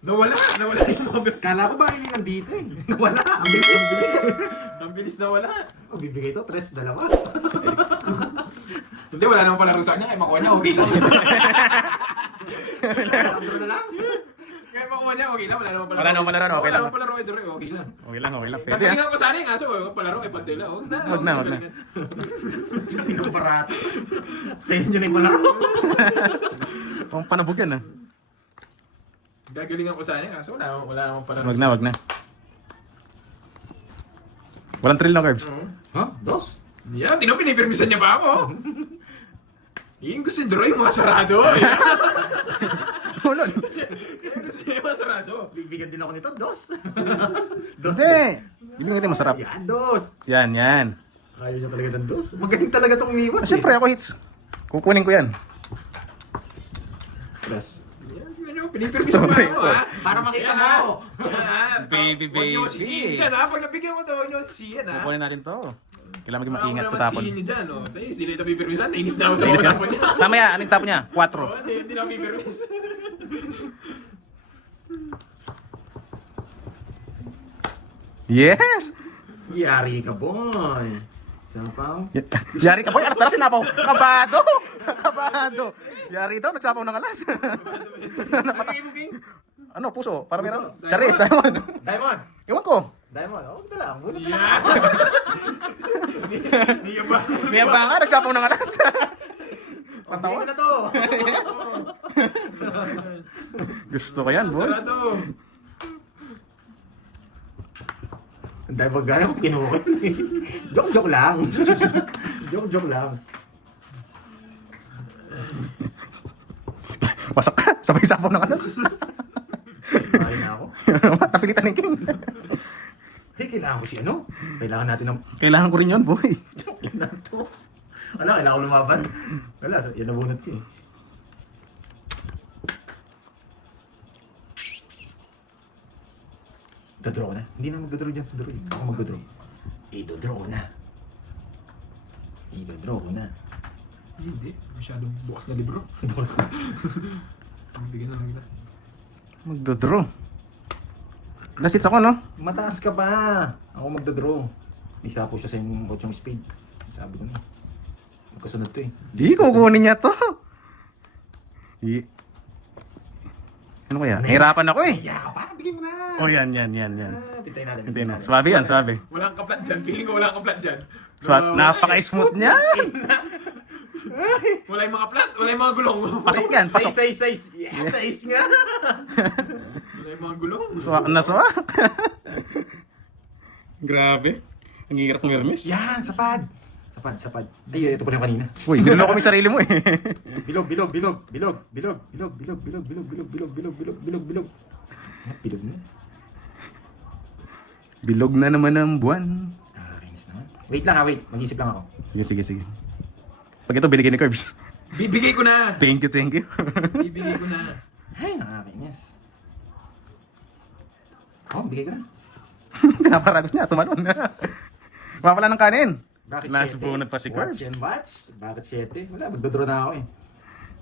Nawala yung mga... Kala ko ba hindi nandito eh. Nawala. Ang bilis nawala. Oh, bibigay to, 3, 2. Hindi, wala naman pala rusa niya. Kaya makuha niya, okay lang. Ano na lang? Kaya makuha niya, okay lang. Wala naman pala. Wala naman palaro, okay lang. Wala naman pala okay lang. Okay lang, okay lang. Pwede ah. Nagalingan ko sana yung aso. Palaro, pati lang. Wag na. Sino parato? Sa inyo na yung palaro. Ang panabog yan ah. Gagalingan ko sana yung aso. Wala naman pala. Wag na. Walang thrill na Curbs. Ha? 2? Yeah, pinipirmisan niya pa ako. Yung gusto yung draw yung mga sarado. Wala. Yung gusto niya yung mga sarado. Bibigyan din ako nito, 2. Hindi. Ibigay natin masarap. Yan, 2. Yan. Ayaw niya talaga ng 2. Magaling talaga itong umiwas eh. Siyempre ako hits. Kukunin ko yan. Plus. Pinipirmisan pa ako ha. Para makita Yan, mo. Baby. Huwag niyo sisihin dyan ha. Pag nabigyan ko to, huwag niyo sisihin ha. Kukunin natin to. Kailangan maging maingat sa tapon. Sisihin niyo dyan. Sa'yo, hindi na ito pipirmisan. Nainis na ako sa Nainis mga ka? tapon niya. Mamaya, anong tapo niya? 4. Hindi na pipirmis. Yes! Yari ka, boy. Isang pa. Yari ka boy, alas tara sinapaw. Kabado. Yari daw, nagsapaw ng alas. Ano, puso? Para meron? Charis, diamond. Diamond. Iwan ko. Diamond. Oh, ito lang. Bunot na lang. Yan. Hindi ka ba? May ba nga, nagsapaw ng alas. Patawa na to. Gusto ko yan, boy. Sarado. Diamond gaya ko kinuha. Joke lang. Joke lang. Wasak ka, sabay sapaw ng alas. Bahay na ako. Napilitan ng king. Hey, kailangan ko si ano? Kailangan natin ng... Kailangan ko rin yun, boy. Joke lang to. Ano, kailangan ko lumaban? Wala, yan nabunot ko eh. Dodraw ko na. Hindi na magdodraw dyan sa draw eh. Ako magdodraw. I-dodraw ko na. I-dodraw ko na. Hindi. Masyadong bukas na libro. Boss. Bigyan na lang kita. Magdodraw. Last hits ako, no? Mataas ka pa. Ako magdodraw. Isa po siya sa yung 8 speed. Sabi ko na. Magkasunod to eh. Di, kukunin niya to. Di. Ano kaya? Nahirapan ako eh. Kaya ka pa. Bigyan mo na. Oh, yan. Pintay natin. Hindi na. Swabe yan, swabe. Walang kaplat dyan. Feeling ko walang kaplat dyan. Napaka-smooth niya. Wala yung mga plat. Wala yung mga gulong. Pasok yan, pasok. Size. Yes, size nga. Wala yung mga gulong. Swak na swak. Grabe. Ang hirap ng Hermes. Yan, sapad. Ay, ito pa rin kanina. Uy, niloloko mo yung sarili mo eh. Bilog. Bilog na. Bilog na naman ang buwan. Nakakainis naman. Wait lang wait. Mag-isip lang ako. Sige. Pag ito, binigay ni Curbs. Bibigay ko na. Thank you. Bibigay ko na. Ay, nakakainis. Oh, bigay ko na. Pinaparagos niya, tumalon. Mapala ng kanin. Bakit Nasa 7? bunot pa si Curbs. Watch? Bakit 7? Wala, magdodraw na ako eh.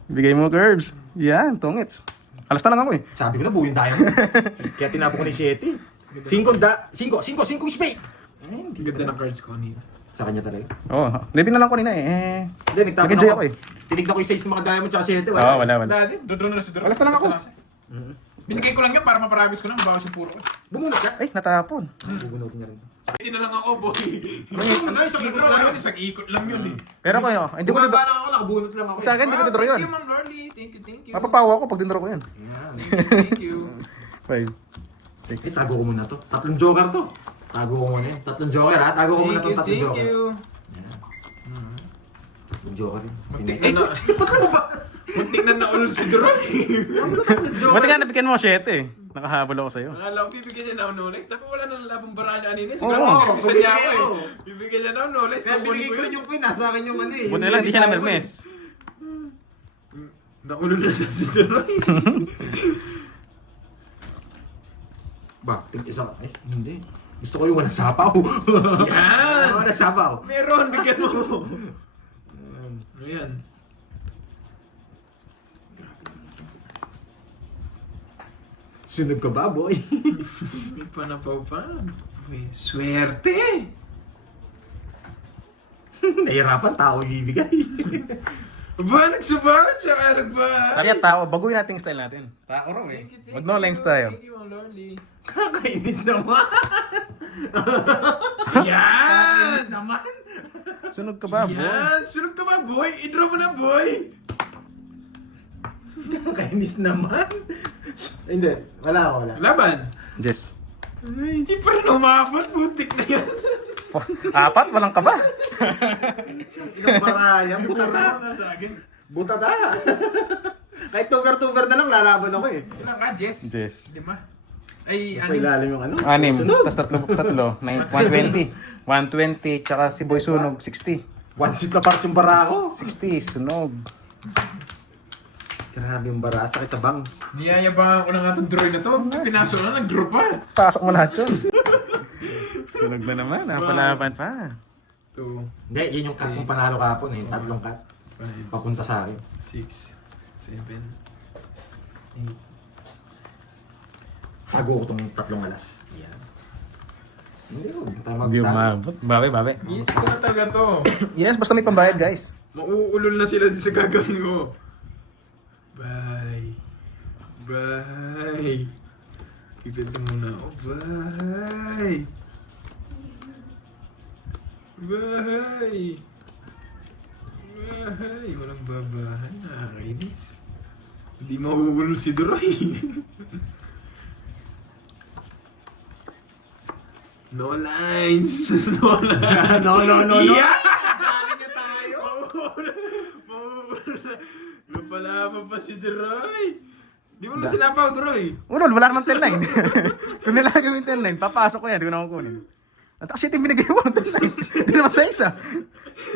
Bigay mo, Curbs. Yan, tungits. Alas na lang ako eh. Sabi ko na, buuin tayo. Kaya tinapo ko ni 7. 5 spade! Ay, hindi Ganda ng cards ko kanina. Sa kanya talaga. Oo, lebi na lang ko nina eh. Hindi, Nag-enjoy ako eh. Tinignan ko yung size ng mga diamond tsaka 7. Oo, wala. Wala din. Doon na si Dro. Alas na lang ako. Binigay ko lang yun para maparabis ko lang. Mabawas yung puro ko. Bumunot ka? Ay, natapon. Bubunutin niya rin. Hindi na lang ako, boy. Ano, isang ikot lang yun. Isang ikot lang yun eh. Pero kayo, hindi ko Bumaba lang ako, nakabunot lang ako. Sa akin, hindi ko dodro yun. Thank you, Ma'am Lorly. Thank you. Mapapawa ako pag dinro ko yan. Yan. Thank you. 5, Eh, 6. tago ko muna to. Tatlong joker to. Tago ko muna yun. Tatlong joker ha. Tago ko muna to. Tatlong Thank joker. you. Tatlong joker yun. Muntik na muntik na naulol si Dro. Buti nga nabigyan mo 7 eh. Nakahabol ako sa'yo. Alam ko, bibigyan niya na ng Rolex. Tapos wala nang labang bara niya kanina. Oo, Siguro pipisa niya ako eh. oo. Bibigyan niya ng Rolex. Kaya binigay ko rin yung queen. Nasa akin yung ano eh. Buti na lang, di siya na Hermes. Naulol na siya si Dro. Ba, isa ka. Eh, hindi. Gusto ko yung walang sapaw. Yan! Walang sapaw. Meron, bigyan mo. Ayan. Sunog ka ba, boy? May panapaw pa. Uy, swerte! Nahirapan, tao ibibigay. Ba, nagsabahan siya ka, nagba... Sabi ang tao, baguhin natin yung style natin. Tao raw eh. Mag-no lines tayo. Thank you, Mang Lorly. Kakainis naman. Yan! Kakainis naman. Sunog ka ba, boy? Yan! Sunod ka ba, boy? I-draw mo na, boy! Kakainis naman. Hindi, wala. Laban! Yes. Ay, hindi pa rin umabot. Butik na yan. Apat, walang ka ba? Ilang baraya, butata. Na sa akin. Butata. Kahit tuber na lang, lalaban ako eh. Ilang ka, Jess? Jess. 5? Ay, ano? Pailalim yung ano. 6, Sunog. tas tatlo. 120. 120, tsaka si Boy Sunog, 60. One seat apart yung bara ko. 60, sunog. Grabe yung bara, sakit sa bang. Niyayabangan ko na nga itong drawing na to. Pinasok na, nag-draw pa. Pasok mo lahat yun. Sunog na naman, napalaban pa. 2, Hindi, yun yung cut kong panalo kahapon eh. Tatlong cut. 5, Papunta sa akin. 6, 7, 8. Tago ko tong tatlong alas. Yan. Hindi ko, tayo Hindi mag-stand. umabot. Babe. Yes ko na talaga to. Yes, basta may pambayad, guys. Mauulol na sila din sa gagawin ko. Bye. Bye. Kipit ka muna ako. Bye. Bye. Bye. Walang babahan. Nakakainis. Hindi mauulol si Duroy. No lines. No lines. No. Yeah! Dali na tayo! Mauuna. Napalaban pa si Duroy. Di mo na sinapaw, Duroy. Unol, wala naman 10-9. Kung nilagay mo yung 10-9, papasok ko yan, di ko na kukunin. At actually, yung binigay mo, 10-9. Hindi naman sa isa.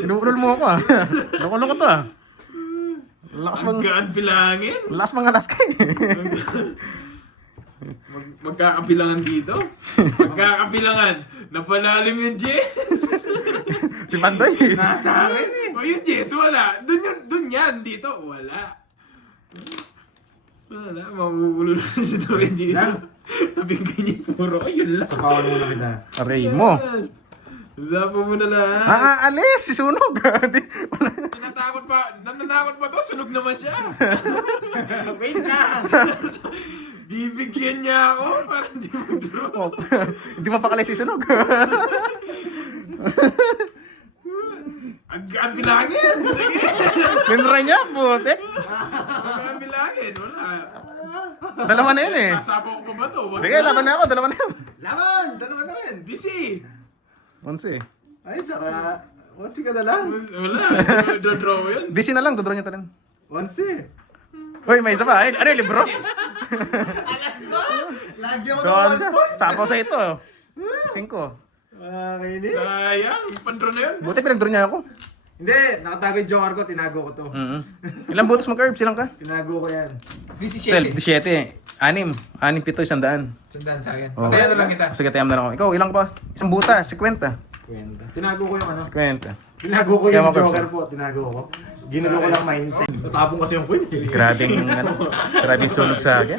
Inuulol mo ako ah. Loko-loko to ah. Lakas Ang gaan bilangin. Lakas mga laskay. Magkakabilangan dito. Magkakabilangan. Napalalim yung Jess. Si Pandoy. Nasa akin eh. O yung Jess, wala. Dun yan. Dito, wala. Wala. Mamuulo na si Duroy dito. Nabigay niya puro. Ayun lang. Sa pawal muna kita. Aray mo. Zapo mo na lahat. Alis! Si Sunog. Tinatakot pa. Nananakot pa to. Sunog naman siya. Wait lang. Bibigyan niya ako para hindi mag-draw. Oh, hindi mapakali si Sunog. Ang bilangin! Sige! Pinray niya, putik. Ang bilangin, wala. Dalawa na yun eh. Sasapaw ko pa ba to? Wag Sige, na. laban na ako. Dalawa na yun. Laban! Dalawa na rin. Busy! Once eh. Ay, saka... Once ka na lang. Wala. Draw yun. DC na lang, dodro niya talent. Once eh. Uy, may isa pa. Ay, ano yung libro? Alas mo! Lagi ako Doon ng sa... 1 point. Sapaw sa ito. 5. Kainis. Sayang, pan-draw na yun. Buti pinag-draw niya ako. Hindi, nakatago yung joker ko, tinago ko to. Ilang butos mo, Curb? Silang ka? Tinago ko yan. 12, 17. 6, 7, 100. Sandaan sa akin. Oh. Patayan na lang kita. Sige, tayam na lang ako. Ikaw, ilang pa? Isang butas, 50. Kwenta. Tinago ko yung ano. 50. Tinago ko Kaya yung mo, Curbs, joker po, tinago ko. Ginulo ko lang mindset. Natapong kasi yung queen eh. Grabing sunog sa akin.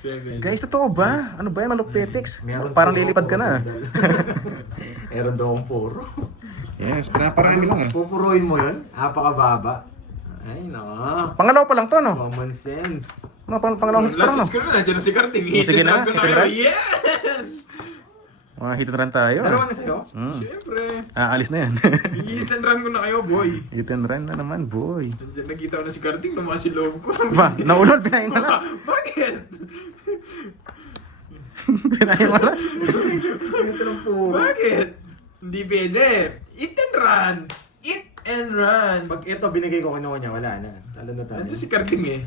7. Guys, totoo ba? Ano ba yan, Malupetix? Meron Parang po lilipad ako. ka na. Meron daw akong puro. Yes, pinaparami lang eh. Pupuruin mo yun? Napakababa. Ay, naka. Pangalaw pa lang to, no? Common sense. Pangalawang hits pa lang, no? Last hits ko na, nandiyan na si Karting. Sige na, Hit and run ko hit and kayo. run. Yes! Mga hit and run tayo. Dalawa na sa'yo? Siyempre. Alis na yan. Hit and run ko na kayo, boy. Hit and run na naman, boy. Nandiyan nakita ko na si Karting, lumakas si loob ko. Ba, naulol, pinahingalas. Bakit? Pinahingalas. Ito ng puro. Bakit? Hindi pwede. Eat and run. Eat and run. Pag ito binigay ko kinuha niya, wala na. Talo na tayo. Nandiyan si Karting eh.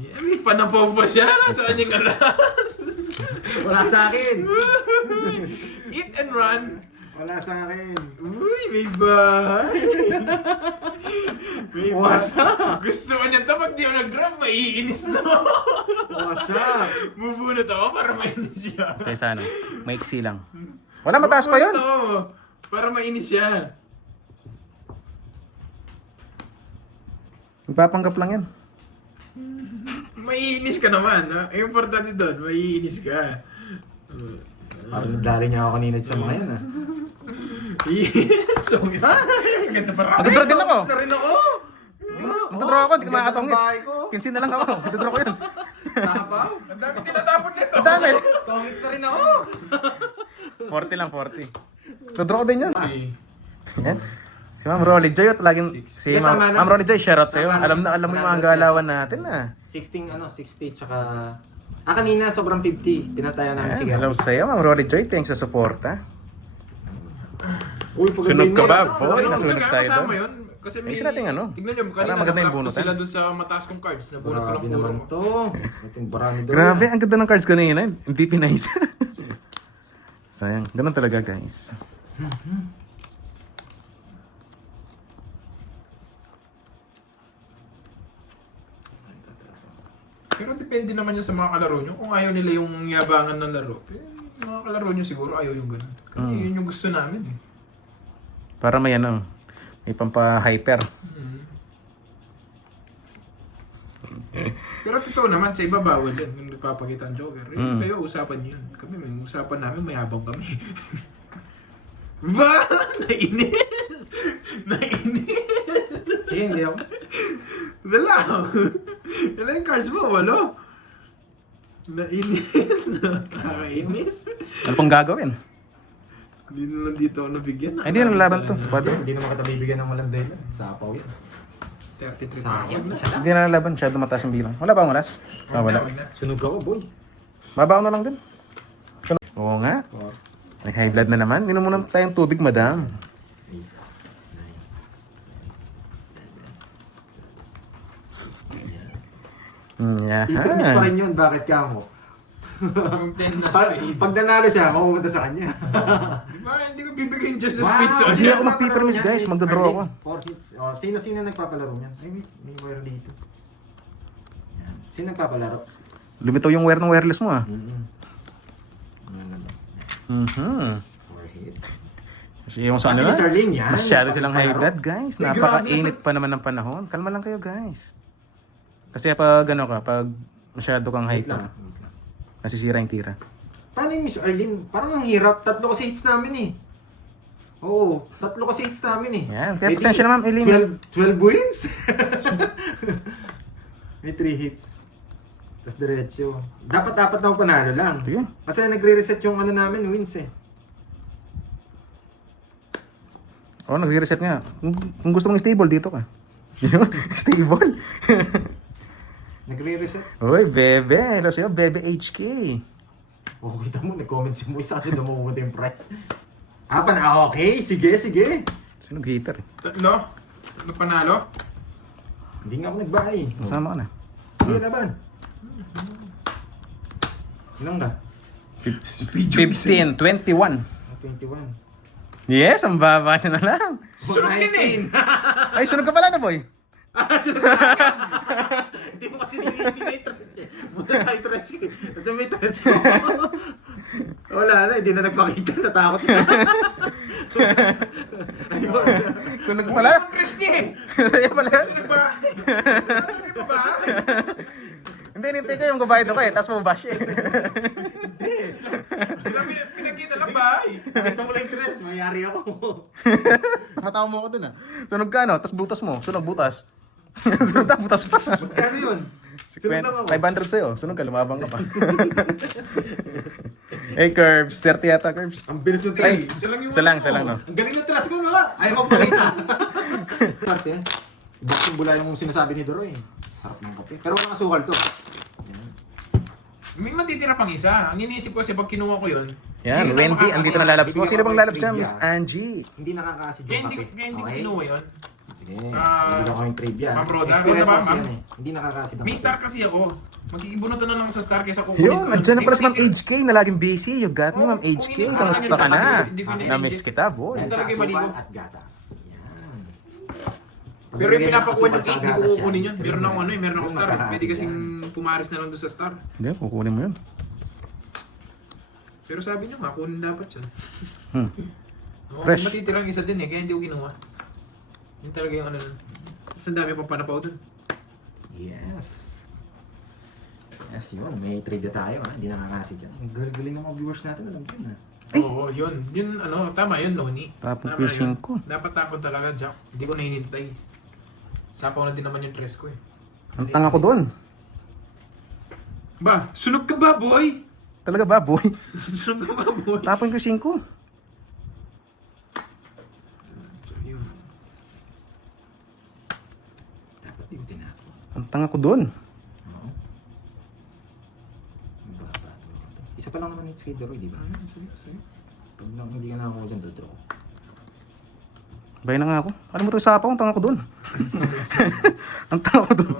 Yeah, may panapaw pa siya. Nasaan yung alas? Wala sa akin! Eat and run. Wala sa akin! Uy, may bahay. May Wasak! Gusto ko niya ito. Pag di ako nag-drop, maiinis na. Wasak! Bubunot ako para mainis siya. Tayo sa ano, maiksi lang. Wala, mataas pa yun. Bubunot ako para mainis siya. Magpapanggap lang yan. Maiinis ka naman. Ha? Ang importante doon, maiinis ka. Parang nagdali niya ako kanina sa mga yan, ah. Yes! Tongits. Ganda pa rin. Magdodraw din ako. Na rin ako. Magdodraw ako, hindi ka makakatongits. bahay ko. 15 na lang ako. Magdodraw ko yun. Tapaw. Ang dami tinatapon nito. Ang dami. Tongits na rin ako. 40 lang, 40. Dodraw ko din yun. Okay. Yan. Si Ma'am Rolly Joy, at laging si Yeah, tama na. Ma'am Rolly Joy, shoutout sa'yo. Tama na. Alam mo yung mga galawan natin ah. 60, tsaka... kanina sobrang 50. Pinatayan namin si Yan, hello sa'yo, Ma'am Rolly Joy. Thanks sa support ha. Uy, Sunog ka ba? Ano, Boy, nasunog kaya tayo kasama doon. yun? Kasi may... Ayusin natin ano. Tignan nyo, Para kanina maganda yung nag-block ko bunutan. sila doon sa mataas kong cards. Nabunot ko lang Grabe puro naman ko. to. Ito yung barami doon. Grabe, ang ganda ng cards kanina. Hindi pinayos. Sayang, ganun talaga guys. Pero depende naman yun sa mga kalaro nyo. Kung ayaw nila yung yabangan ng laro, mga kalaro nyo siguro ayaw yung ganun. Kasi yun yung gusto namin eh. Para may ano, may pampa-hyper. Pero totoo naman, sa iba bawal yan. Kung nagpapakita ang Joker. Kayo, usapan nyo yun. Kami, may usapan namin, may habang kami. Ba? Nainis! Nainis! Sige, hindi ako. Dalaw! Ilan yung cards mo? Walo? Nainis! Nakakainis! Ano pong gagawin? Hindi na lang dito ako nabigyan. Ay, hindi na laban to. Pwede. Hindi naman kita bibigyan ng walang dahilan. Sapaw yan. 33 Sayang. na. Hindi na laban, masyado mataas ang bilang. Wala ba ang oras? Ah, wala. Sunog ako, boy. Mabaw na lang din. Oo nga. May high blood na naman. Inom muna tayong tubig, madam. Itumis pa rin yun. Bakit ka mo? Yung 10 na Pag, spade. pag nanalo siya, mapupunta sa kanya. Di ba? Hindi ko bibigyan just the Wow! spade sa Hindi kanya. ako magpipermis, guys. Magdodraw ako. 4 hits. Oh, sino nagpapalaro niyan? Ay, wait. May wire dito. Yan. Sino nagpapalaro? Lumitaw yung wire ng wireless mo ah. Yan na ba? Mhm. 4 hits. Kasi yung sa Kasi ano si Starling yan. masyado silang high blood, guys. Ay, Napakainit pa naman ng panahon. Kalma lang kayo, guys. Kasi pag ano ka, pag masyado kang Wait hyper, lang. nasisira yung tira. Paano yung Miss Arlene? Parang ang hirap. 3 kasi hits namin eh. Oo, 3 kasi hits namin eh. Yan, kaya May pasensya na, Ma'am Eileen. 12 wins? May 3 hits. Tapos diretso. Dapat na panalo lang. Sige. Kasi nagre-reset yung ano namin, wins eh. Oo, nagre-reset nga. Kung gusto mong stable, dito ka. Stable. Nagre-reset. Uy, Bebe. Hello sa'yo, Bebe HK. Oh, kita mo, nag-comment si Moy sa akin na mamumunta yung price. Okay. Sige. Sino nag-hater eh? Tatlo? Ano panalo? Hindi nga ako nag-buy. Masama ka na. Sige, laban. Ilang ka? 15, 21. 21. Yes, ang baba niya na lang. Sunog yun eh! Ay, sunog ka pala na, boy. Hindi mo kasi hindi tres eh. Muna tayo tres eh. Kasi may tres ko. Wala na, hindi na nagpakita. Natakot na. Ayun. Sunog pala. Chris niya eh! Sa'yo pala. Sunog ba? Ano na yung babae? Hindi, nintay ko yung gabayad ako eh. Tapos mabash eh. Pinagkita lang ba? Ito mo lang yung tres, mayari ako. Matawa mo ako dun ah. Sunog ka no, tapos butas mo. Sunog butas. Sunog na, butas pa. Kano yun? Sunod lang ako. 500 sa'yo. Sunog ka, lumabang ka pa. Hey, Curbs. 30 yata, Curbs. Ang bilis ng Ay, tres. isa lang, no. Ang galing ng tres ko, no? Ayaw mo pakita. Parte, ibang yung bula yung sinasabi ni Doroy. Sarap ng kape. Pero walang asukal to. May matitira pang isa. Ang iniisip ko kasi pag kinuha ko yun, Yan, hindi ko na Wendy, makakagawa. andito na lalabs mo. Sino bang lalabs dyan? Trivia. Miss Angie. Hindi nakakasid Kaya yung hindi, kape. kaya hindi ko kinuha yun. Sige, Ah, hindi ko yung trivia. Ma'am Roda, Experience Roda ba, kasi ma'am? yan eh. Hindi nakakasid ang May kape. star kasi ako. Magkikibunutan na lang sa star kaysa kukunin Yun, ko. andyan na pala si Ma'am Hindi ko HK na laging busy. You got me, Oo, Ma'am HK. kung hindi- Kamusta ka na? Hindi ko na- Na-miss kita, boy. Yan talaga sa yung mali ko. asukal at gatas. Yan. Pero yung pinapakuha ng Asukal cake, at hindi ko gatas kukunin yan. yun. Meron akong ano eh, meron akong Yung star. makakasid Pwede kasing yan. pumaris na lang doon sa star. Hindi, kukunin mo yun. Pero sabi niya, kunin dapat yun. Oo, Fresh. may matitirang isa din eh, kaya hindi ko kinuha. Yun talaga yung ano nun. Tapos ang dami pang panapaw dun. Yes. Yes, yun. May trade na tayo ha. Hindi nakakasi dyan. Ang galing ng mga viewers natin. Alam ko yun ha. Oo, yun. Yun, ano, tama yun, Noni. Tapon Tama ko yung yun. 5. Dapat tapon talaga, Jack. Hindi ko nahinintay. Sapaw na din naman yung tres ko eh. Ang tanga ko doon. Ba, sunog ka ba, boy? Talaga ba, boy? Sunog ka ba, boy? Tapon ko yung 5. So, yun. Dapat yung tinapon. Ang tanga ko doon. Oo. Baba. Isa pa lang naman yung skate Roy, di ba? Sige, sige. Pag hindi ka nakakuha dyan, dodraw. Bay na nga ako. Alam mo ito yung sapaw, ang tanga ko doon. Ang tanga ko doon.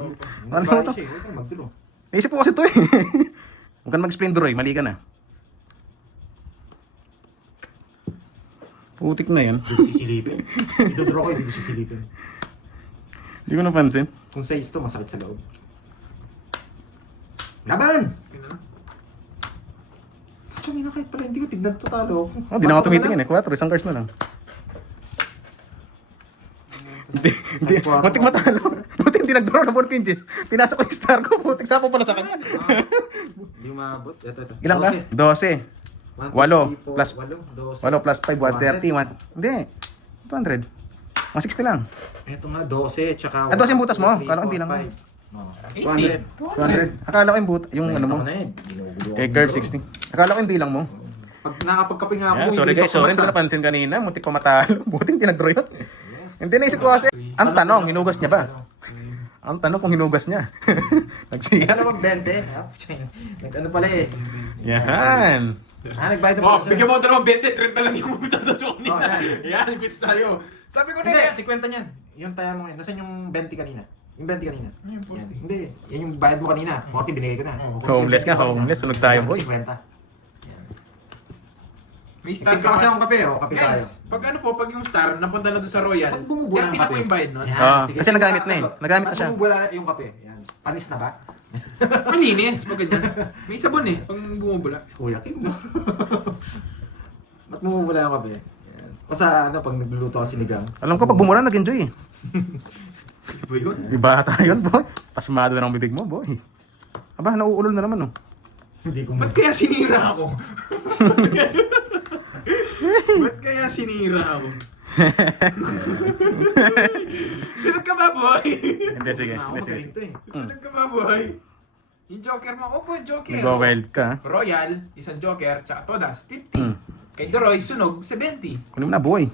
Alam mo ito? Huwag kang magdulo. Naisip ko kasi ito eh. Huwag ka na mag-explain, Roy. Mali ka na. Putik na yan. Hindi ko sisilipin. Idodraw ko, hindi ko sisilipin. Hindi ko napansin. Kung size to, masakit sa loob. Laban! Actually, na kahit pala, hindi ko tignan to talo. Oh, di na ako tumitingin eh. 4, isang cards na lang. Hindi, muntik matalo. Muntik hindi nag-draw na 4 pinches. Pinasok ko yung star ko. Muntik sapo pala sa kanya. Hindi umabot. Ito. Ilang ka? 12. 8 plus 8 plus 5, 130. Hindi. 200. 160 lang. Ito nga, 12, tsaka... Ah, 12 yung butas mo? Kala ko bilang mo. 200. 200. Akala ko yung yung ano mo. Kay curve 60. Akala ko yung bilang mo. Pag nakapagkape nga ako, Yeah, sorry guys, sorry. Hindi ko napansin kanina. Muntik pa matalo. Buti hindi nag-draw yun. Hindi naisip ko kasi. Ang tanong, hinugas niya ba? Ang tanong kung hinugas niya. Nagsiya. Ano bang 20? Nag-ano pala eh. Yan. Nagbayad Oh, pala siya. bigyan mo dalawang 20, 30 lang yung tatasok Oh, niya. yan. Yan, quits tayo. Sabi ko na Hindi, yan. 50 niyan. Yung tayo mo ngayon. Nasaan yung 20 kanina? Yung 20 kanina. Yung 40. Yan. Hindi, yan yung bayad mo kanina. 40 binigay ko na. Homeless nga, homeless. Sunog tayo, boy. 50. May star Tipid ka kasi akong kape, oh. Kape tayo. Guys, pag ano po, pag yung star napunta na doon sa Royal, Pag bumubura 30 ang na po kape. yung bayad nun. Ah, kasi nagamit na eh. Nagamit na siya. Pag bumubula yung kape, yan. Panis na ba? Malinis, pag ganyan. May sabon eh, pag bumubula. Kuya Kim, no? Ba't bumubula yung kape? Yan. O sa ano, pag nagluluto ka sinigang. Alam ko, pag bumura, nag-enjoy eh. Iba yun. Iba tayo yun, boy. Pasmado na ng bibig mo, boy. Aba, nauulol na naman, oh. Hindi ko Ba't kaya sinira ako? Ba't kaya sinira ako? Sunod ka ba, boy? Hindi, sige. Ako Hindi, sige. magaling to eh. Sunod ka ba, boy? Yung Joker mo, opo, Joker. Nag-wild ka. Royal, isang Joker, tsaka Todas, 50. Hmm. Kay Doroy, sunog, 70. Kunin mo na, boy.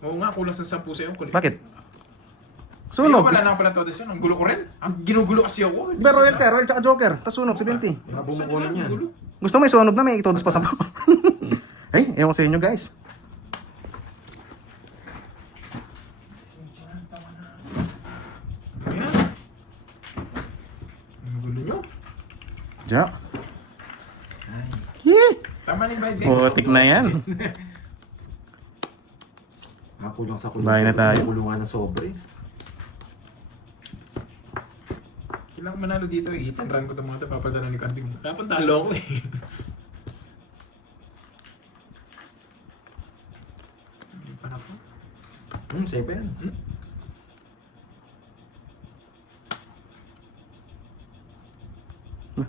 Oo nga, kulang sa 10 sa'yo. Kulit. Bakit? Sunog. Sunog. Wala na pala Todas yun. Ang gulo ko rin. Ang ginugulo kasi ako. Diba, Royal ka, Royal tsaka Joker. Tapos sunog, 70. Mga bumukulan yan. Gusto mo may sunog na, may itodos pa sa mga. Ay, ewan ko sa inyo, guys. Ayan. Ang gulo nyo. Jack. Yee! Tama na yung bayad. Putik na yan. Makulang sa kulungan. Bahay na tayo. Kulungan ng sobre. Kailangan manalo dito eh. Itanran ko itong mga ito. Papadala ni Kanding. Kaya talo ako eh. Hindi pa na po. Safe yan.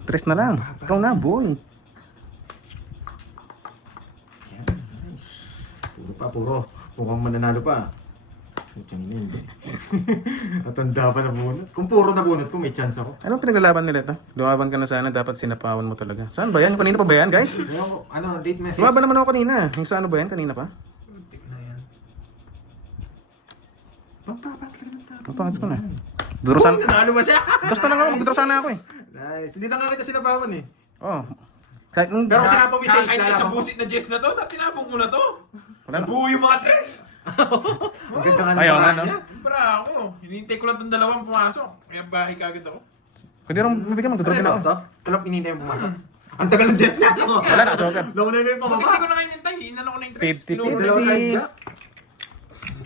Tres na lang. Ikaw na, boy. Yan, nice. Puro. Mukhang mananalo pa. Putang ina, hindi. Matanda pa na bunot. Kung puro na bunot ko, may chance ako. Anong pinaglalaban nila ito? Lumaban ka na sana, dapat sinapawan mo talaga. Saan ba yan? Kanina pa ba yan, guys? Yung, ano, date message. Lumaban naman ako kanina. Yung sa ano ba yan? Kanina pa? Putik na yan. Pampapatlag ng tapo. Mapangits ko na. Durusan. Nanalo ba siya? Dos na lang ako. Magdurusan na ako eh. Nice. Hindi na nga kita sinabawan eh. Oh. Kahit nung... Pero sinapong may sales, Kahit nalaman sa ko. busit na Jess na to, tinapong ko na to. Wala na. Nabuo yung mga tres. Ang ganda nga ng Ayaw nga, paraan no? niya. Para ako. Hinihintay ko lang itong dalawang pumasok. Kaya bahay kagad ako. Pwede rin mabigyan mo. Durusan na ako. Tulap inintay yung pumasok. Ang tagal ng Jess niya. Wala na, Joker. Loko na yung Hindi pababa. ko na ngayon nintay. Inano ko na yung tres. 50-50. Tinuro na Dalawa yung- tayo jack.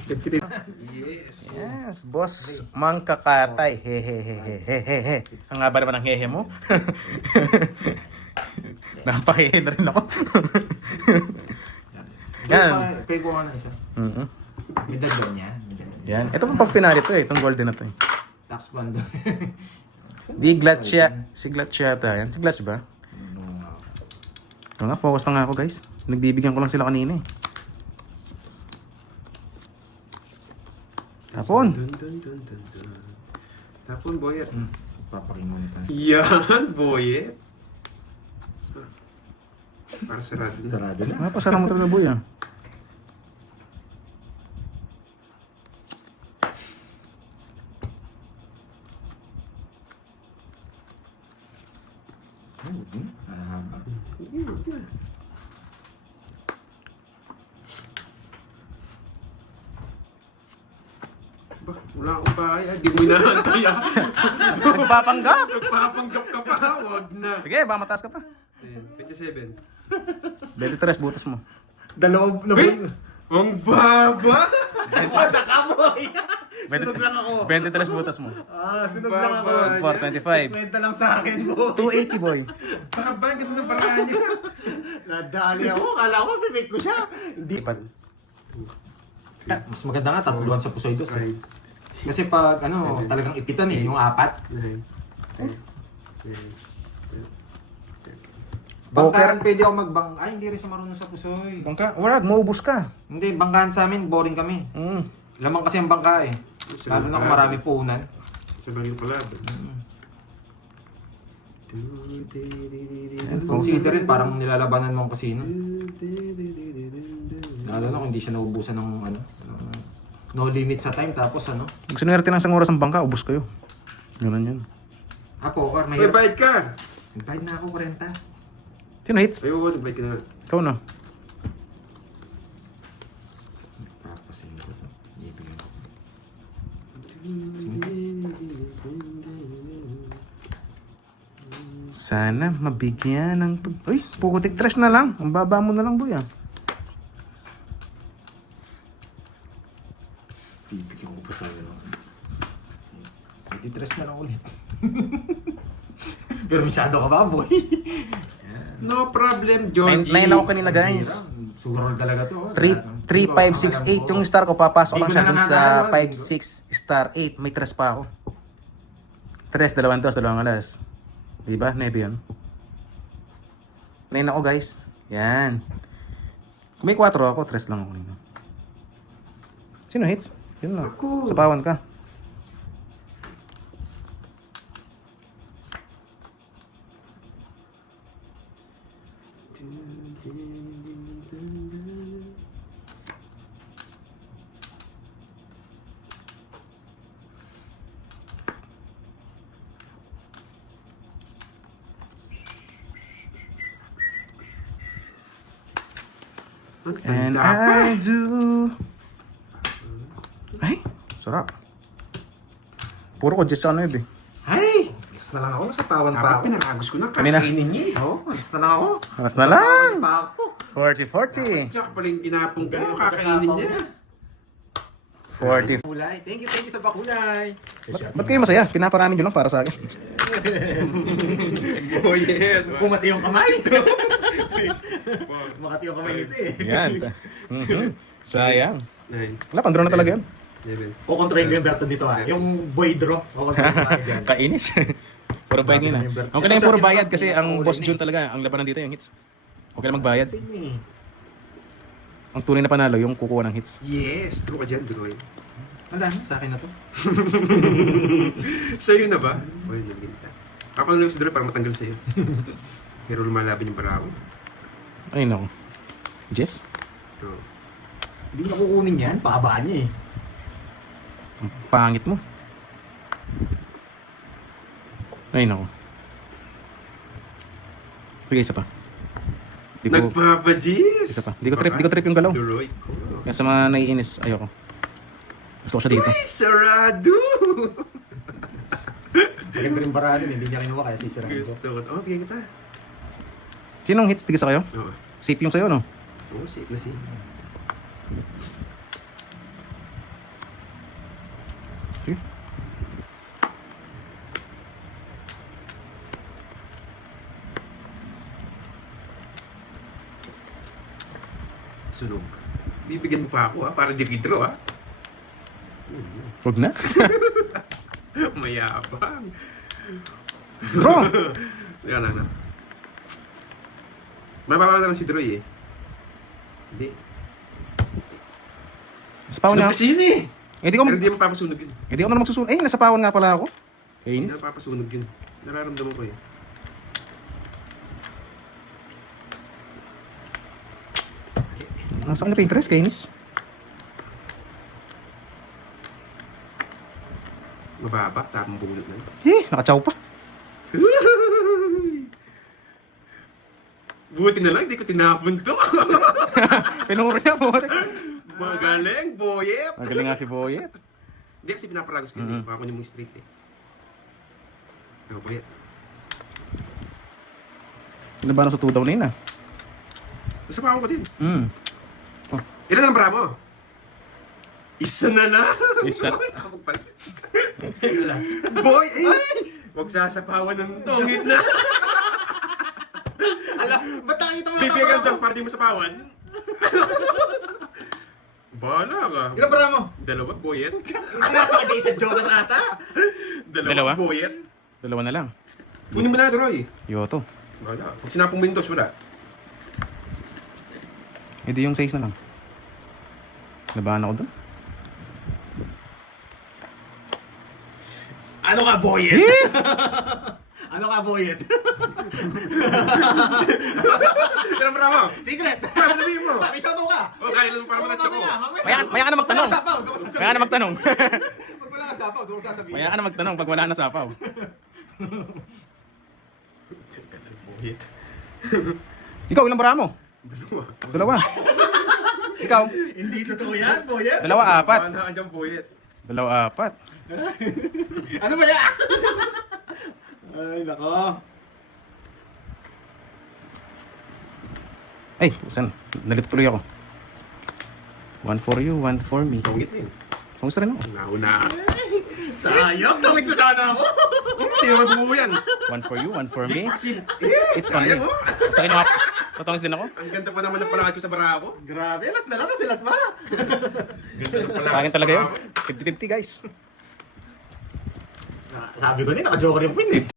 50-50. Yes. Yes, boss. Mangkakatay. Hehehehehehe. Ang nga ba naman ang hehe mo? Napahehe na rin ako. Yan. Pay ko nga ng isa. Mhm. May dagdag niya. Yan. Ito pang pag-finale to eh. Itong golden na to eh. Tax fund. Di Glatch siya. Si Glatch yata yan. Si Glatch ba? Ito nga, focus na nga ako guys. Nagbibigyan ko lang sila kanina eh. Tapon. Tapon, boyet. Papakingon tayo. Yan, boyet. Para sarado na. Sarado na. Pasarang mo talaga boy ah. Haba. Ba, wala akong bahaya. Di mo inaantay ah. Nagpapanggap! Nagpapanggap ka pa. Wag na. Sige, baka mataas ka pa. Ayan, 27. 23, butas mo. Dalawang na Wait! Ang baba! Sa kamoy! 20, Sunog lang ako. 23 butas mo. Sunog lang ako. 425. Kwenta lang sa akin mo. 280 boy. Baka ba? Ganda ng paraan niya. Nadali ako. Kala ko, pipik ko siya. Hindi. Mas maganda nga, tatluan sa Poseidon. Right. Kasi pag ano, talagang ipitan eh, yung apat. 9. Bangkaran, pwede ako magbang... Ay, hindi rin siya marunong sa Pusoy. Bangka, warag, maubos ka. Hindi, bangkahan sa amin, boring kami. Lamang kasi ang bangka eh. Lalo na kung marami puhunan. Sa bagay pala. Consider rin, parang nilalabanan mo ang kasino. Lalo na kung hindi siya naubusan ng ano, no limit sa time, tapos ano. Pag sinuwerte ng isang oras ang bangka, ubos kayo. Ganun yun. Poker, May mahirap. bayad ka! Nagbayad na ako, 40. Sino hits? Ay, oo, nagbayad ka na. Ikaw na. Papasin ko to. Ibigay ko. Sana mabigyan ng... Uy, pukutik trash na lang. Ang baba mo na lang boy ah. Bibigyan ko pa sa'yo. 83 na lang ulit. Pero masyado ka ba, boy? No problem, Georgie. 9 ako kanina guys. Sugarol talaga to. 3, 5, 6, 8 yung star ko. Papasok lang Hindi ko siya na dun nanalo, sa 5, hindi ko. 6, star 8. May 3 pa ako. 3, 2, 2, 2 alas. Diba? 9 yun. 9 ako guys. Yan. Kung may 4 ako, 3 lang ako nito. Sino hits? Yun lang. Ako. Sapawan ka. And I do. Ay, sarap. Puro ko just ano yun eh. Ay! Gusto na lang ako. Nasapawan pa Dapat ako. pinakagos ko na. Kanina. Kainin niya eh. Oo, gusto na lang ako. Mas na lang. Pa ako. 40-40. Tsaka pala yung tinapong ko, kakainin niya. 40. Bakulay. Thank you sa bakulay. Ba't kayo masaya? Pinaparami nyo lang para sa akin. Boyet. Pumati yung kamay. Makati yung kamay nito eh. Yan. Sayang. 9. Wala, pandro na talaga yan. 11. Kukontrain ko yung Berto dito ha. Yung boy draw. Kukontrain ko tayo dyan. Kainis. Puro bayad yun ah. Ang kailangan puro bayad kasi ang boss June talaga, ang labanan dito yung hits. Okay lang magbayad. Sino eh? Ang tunay na panalo, yung kukuha ng hits. Yes, draw ka dyan, draw. Wala, sa akin na to. Sa'yo na ba? O, yun yung ginta. Ako na lang sa draw para matanggal sa'yo. Pero lumalaban yung barako. Ay nako. Jess? So, Hindi na kukunin yan. Pabaan niya eh. Ang pangit mo. Ay nako. Bigay isa pa. Di ko, nagpapajis! isa pa. Di ko trip yung galaw. Duroy ko. Kaya sa mga naiinis, ayoko. Gusto ko siya dito. Uy, sarado! Maganda rin barado. Hindi niya kinuha kaya sisirahan ko. Gusto ko. Oh, bigyan kita. Sinong hits? Tigis kayo? Oo. Safe yung sa'yo, no? Oh, safe na safe. Sige. Sunog. Bibigyan mo pa ako ha, para di withdraw ha. Huwag na. Mayabang. Bro! Teka lang na. Mababa na lang si Droy eh. Hindi. Sa pawan nga. Sunod kasi yun eh. Eh, di ko, Pero hindi mo papasunog yun. eh, di ako na magsusunod. Eh, nasa pawan nga pala ako. Hindi Kainis. na papasunog yun. Nararamdaman ko eh. Nasaan na Pinterest? Kainis. Mababa, tapang bunot na. Eh, nakachaw pa. Buti na lang, di ko tinapon to. Pinuri na po. Magaling, boyet. Magaling nga si Boyet. Hindi kasi pinaparagos ko yun eh. Makakunin mong straight eh. Ako, boyet. Pinabaran sa 2 daw na yun ah. Basta pa ako din. Hmm. Ilan ang para mo? Isa na lang. Isa. Boy, huwag sasapawan ng tongit na. Ba't nakita mo Bibigyan daw para di mo sapawan. Bahala ka. Ilang para mo? Dalawa, boyet. Nasa ka Jason Jordan ata. Dalawa? Boyet. Dalawa na lang. Kunin mo na, Roy. Yoto. Bahala. Pag sinapong mo yung dos, wala. Hindi yung 6 na lang. Nabahan ako doon. Ano ka, Boyet? Ano ka, Boyet? Ilan para mo? Secret! Para sabihin mo. Isabaw ka! O, kaya lang para matouch ako. Maya ka na magtanong. Sapaw, doon ko sasabihin. Maya ka na magtanong. Pag wala ka sapaw, doon ko sasabihin. Maya ka na magtanong pag wala na sapaw. Teka lang, boyet. Ikaw, ilang bara mo? Dalawa. Dalawa. Ikaw? Hindi totoo yan, Boyet. Dalawa, 4. Bahala ka dyan, boyet. Dalawa, 4. Ano ba yan? Ay, nako. Ay, saan? Nalito tuloy ako. 1 for you, 1 for me. Tongit na yun. Kamusta rin ako? Nauna. Sayang, tawag sa sana ako. Hindi mo mabuo yan. 1 for you, 1 for me. Kasi, It's on me. sayang oh. Sa akin, tatongis din ako. Ang ganda pa naman ng palakad ko sa bara ko. Grabe, alas na lang na silat pa. Ganda ng palakad Sa akin sa talaga bara yun. ko. 50-50 guys. Sabi ko din, naka-joker yung pin eh.